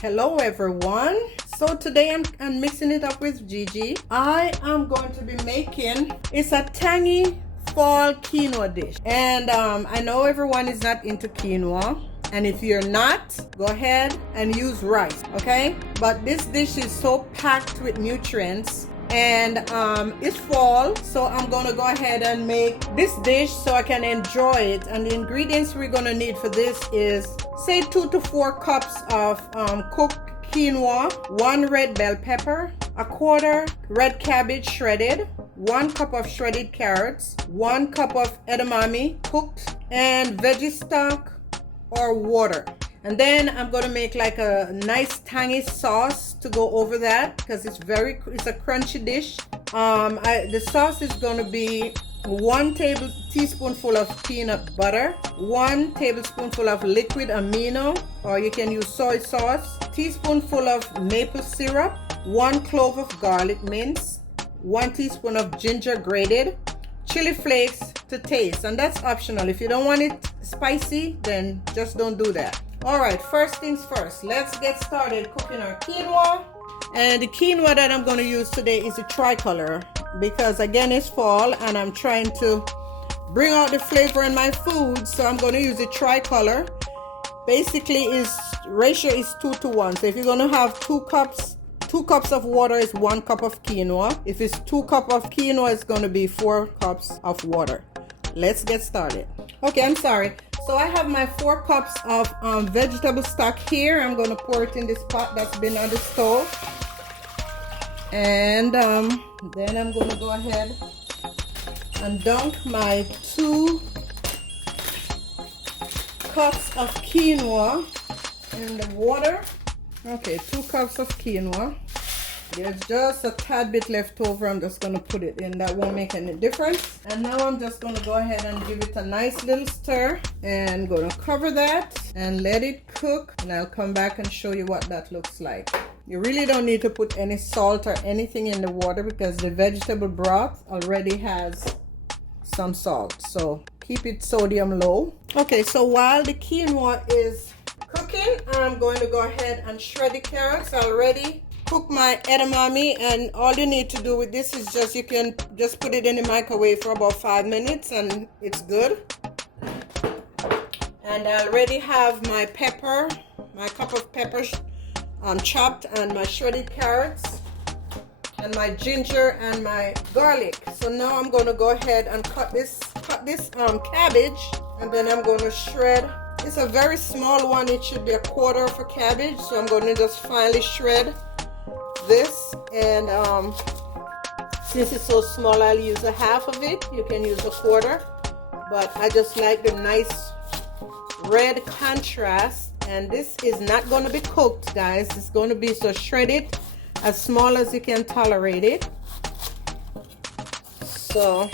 Hello everyone. So today I'm mixing it up with Gigi. I am going to be making, it's a tangy fall quinoa dish. And I know everyone is not into quinoa. And if you're not, go ahead and use rice, okay? But this dish is so packed with nutrients. And it's fall, so I'm gonna go ahead and make this dish so I can enjoy it. And the ingredients we're gonna need for this is say 2 to 4 cups of cooked quinoa, 1 red bell pepper, 1/4 red cabbage shredded, 1 cup of shredded carrots, 1 cup of edamame cooked, and veggie stock or water. And then I'm gonna make like a nice tangy sauce to go over that because it's a crunchy dish. The sauce is gonna be 1 teaspoonful of peanut butter, 1 tablespoonful of liquid amino, or you can use soy sauce, teaspoonful of maple syrup, 1 clove of garlic mince, 1 teaspoon of ginger grated, chili flakes to taste, and that's optional. If you don't want it spicy, then just don't do that. All right, first things first, let's get started cooking our quinoa. And the quinoa that I'm going to use today is a tricolor because again it's fall and I'm trying to bring out the flavor in my food, so I'm going to use the tricolor. Basically ratio is 2 to 1. So if you're going to have 2 cups of water is 1 cup of quinoa. If it's 2 cups of quinoa, it's going to be 4 cups of water. Let's get started. Okay, I'm sorry. So I have my 4 cups of vegetable stock here. I'm going to pour it in this pot that's been on the stove. And then I'm going to go ahead and dunk my 2 cups of quinoa in the water. Okay, 2 cups of quinoa. There's just a tad bit left over. I'm just going to put it in. That won't make any difference. And now I'm just going to go ahead and give it a nice little stir. And going to cover that and let it cook. And I'll come back and show you what that looks like. You really don't need to put any salt or anything in the water because the vegetable broth already has some salt. So keep it sodium low. Okay, so while the quinoa is cooking, I'm going to go ahead and shred the carrots. I already cook my edamame, and all you need to do with this is you can just put it in the microwave for about 5 minutes and it's good. And I already have my pepper, my cup of peppers chopped, and my shredded carrots and my ginger and my garlic. So now I'm going to go ahead and cut this cabbage, and then I'm going to shred. It's a very small one. It should be 1/4 of a cabbage, so I'm going to just finely shred this. And since it's so small, I'll use a half of it. You can use 1/4, but I just like the nice red contrast. And this is not going to be cooked, guys. It's going to be so shredded, as small as you can tolerate it. So,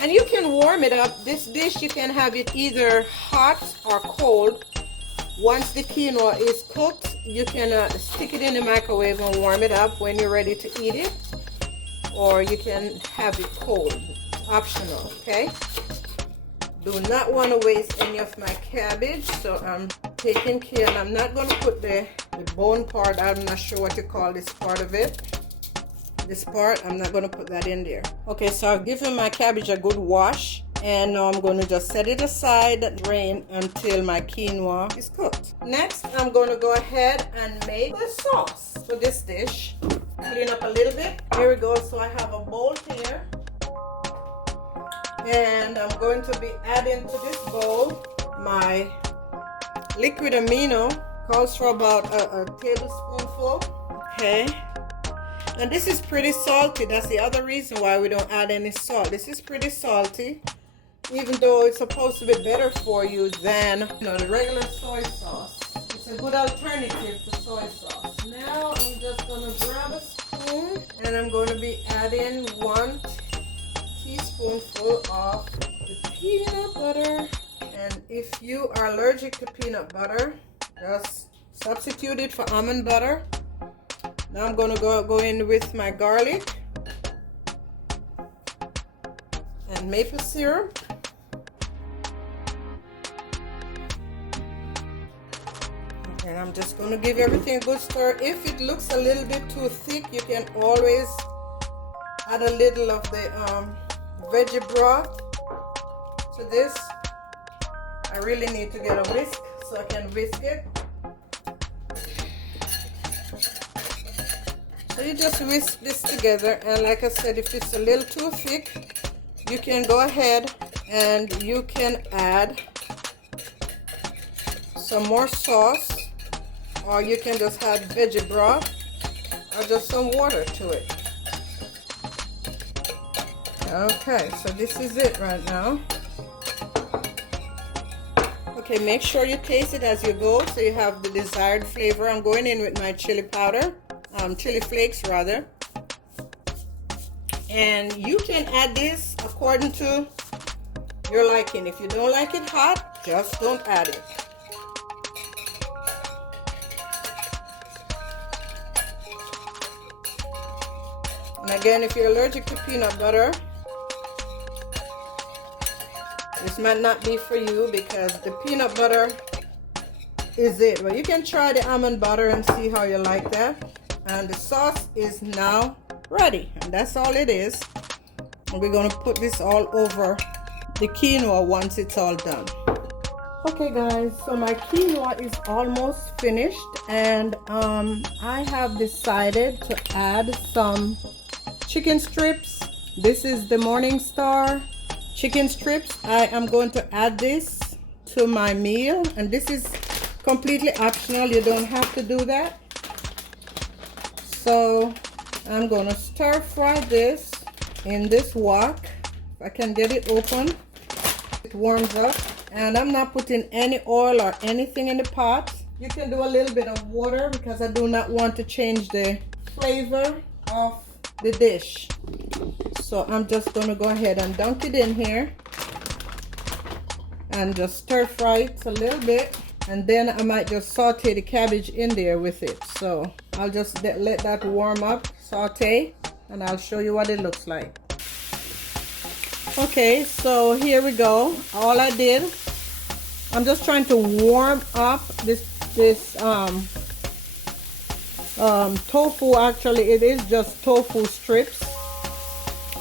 and you can warm it up. This dish, you can have it either hot or cold. Once the quinoa is cooked, you can stick it in the microwave and warm it up when you're ready to eat it. Or you can have it cold. Optional, okay? Do not want to waste any of my cabbage, so I'm taking care. And I'm not going to put the bone part. I'm not sure what you call this part of it. This part, I'm not going to put that in there. Okay, so I've given my cabbage a good wash. And now I'm going to just set it aside, drain until my quinoa is cooked. Next, I'm going to go ahead and make the sauce for this dish. Clean up a little bit. Here we go. So I have a bowl here. And I'm going to be adding to this bowl my liquid amino. Calls for about a tablespoonful. Okay. And this is pretty salty. That's the other reason why we don't add any salt. This is pretty salty, even though it's supposed to be better for you than the regular soy sauce. It's a good alternative to soy sauce. Now I'm just going to grab a spoon and I'm going to be adding 1 teaspoonful of the peanut butter. And if you are allergic to peanut butter, just substitute it for almond butter. Now I'm going to go in with my garlic and maple syrup. And I'm I'm just going to give everything a good stir. If it looks a little bit too thick, you can always add a little of the veggie broth to this. I really need to get a whisk so I can whisk it. So you just whisk this together, and like I said, if it's a little too thick, you can go ahead and you can add some more sauce, or you can just add veggie broth or just some water to it. Okay, so this is it right now. Okay, make sure you taste it as you go so you have the desired flavor. I'm going in with my chili powder, chili flakes rather. And you can add this according to your liking. If you don't like it hot, just don't add it. And again, if you're allergic to peanut butter, this might not be for you because the peanut butter is it. But you can try the almond butter and see how you like that. And the sauce is now ready. And that's all it is. And we're going to put this all over the quinoa once it's all done. Okay guys, so my quinoa is almost finished. And I have decided to add some chicken strips. This is the Morningstar chicken strips. I am going to add this to my meal, and this is completely optional. You don't have to do that. So I'm going to stir fry this in this wok. If I can get it open, it warms up. And I'm not putting any oil or anything in the pot. You can do a little bit of water because I do not want to change the flavor of the dish. So I'm just going to go ahead and dunk it in here and just stir fry it a little bit, and then I might just saute the cabbage in there with it. So I'll just let that warm up, saute, and I'll show you what it looks like. Okay, so here we go. All I did, I'm just trying to warm up this tofu. Actually, it is just tofu strips,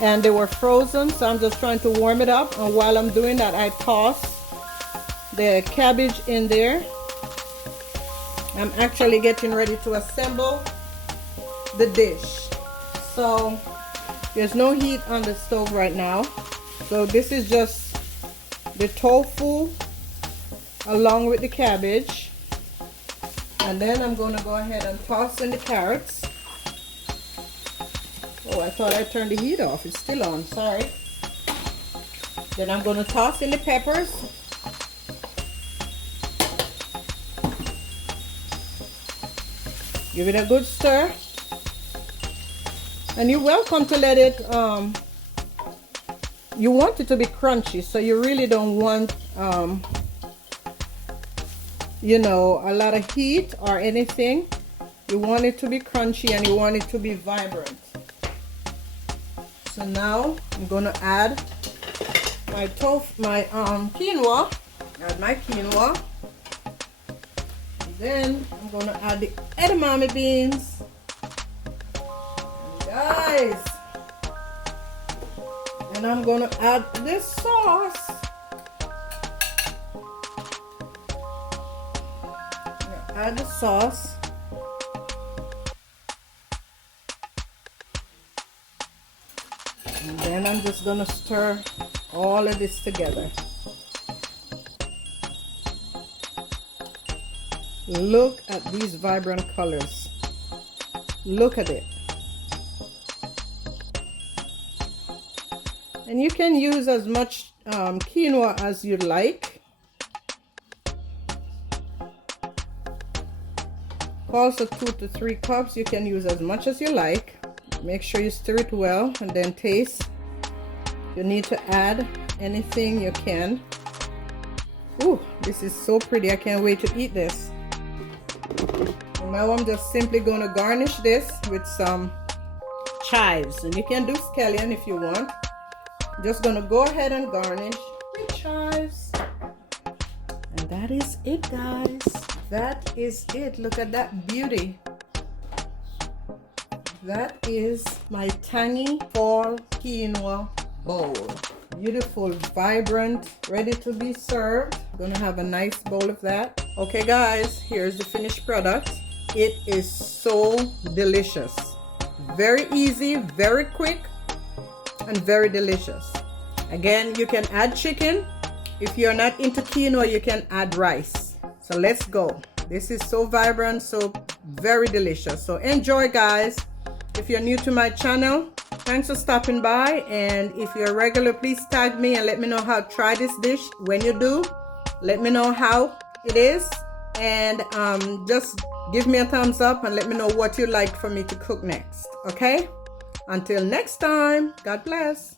and they were frozen, so I'm just trying to warm it up. And while I'm doing that, I toss the cabbage in there. I'm actually getting ready to assemble the dish. So there's no heat on the stove right now, so this is just the tofu along with the cabbage. And then I'm going to go ahead and toss in the carrots. Oh, I thought I turned the heat off. It's still on, sorry. Then I'm going to toss in the peppers. Give it a good stir. And you're welcome to let it, you want it to be crunchy, so you really don't want, you know, a lot of heat or anything. You want it to be crunchy and you want it to be vibrant. So now I'm gonna add my quinoa. Add my quinoa. And then I'm gonna add the edamame beans. And guys, and I'm gonna add this sauce. Add the sauce. And then I'm just gonna stir all of this together. Look at these vibrant colors. Look at it. And you can use as much quinoa as you like. Also 2 to 3 cups. You can use as much as you like. Make sure you stir it well and then taste. You need to add anything you can. Ooh, this is so pretty. I can't wait to eat this. And now I'm just simply going to garnish this with some chives. And you can do scallion if you want. I'm just going to go ahead and garnish with chives. And that is it, guys. that is it. Look at that beauty. That is my tangy fall quinoa bowl. Beautiful, vibrant, ready to be served. Gonna have a nice bowl of that. Okay guys, here's the finished product. It is so delicious. Very easy, very quick, and very delicious. Again, you can add chicken. If you're not into quinoa, you can add rice. So let's go. This is so vibrant, so very delicious. So enjoy guys. If you're new to my channel, thanks for stopping by. And if you're a regular, please tag me and let me know how to try this dish. When you do, let me know how it is. And just give me a thumbs up and let me know what you'd like for me to cook next. Okay? Until next time, God bless.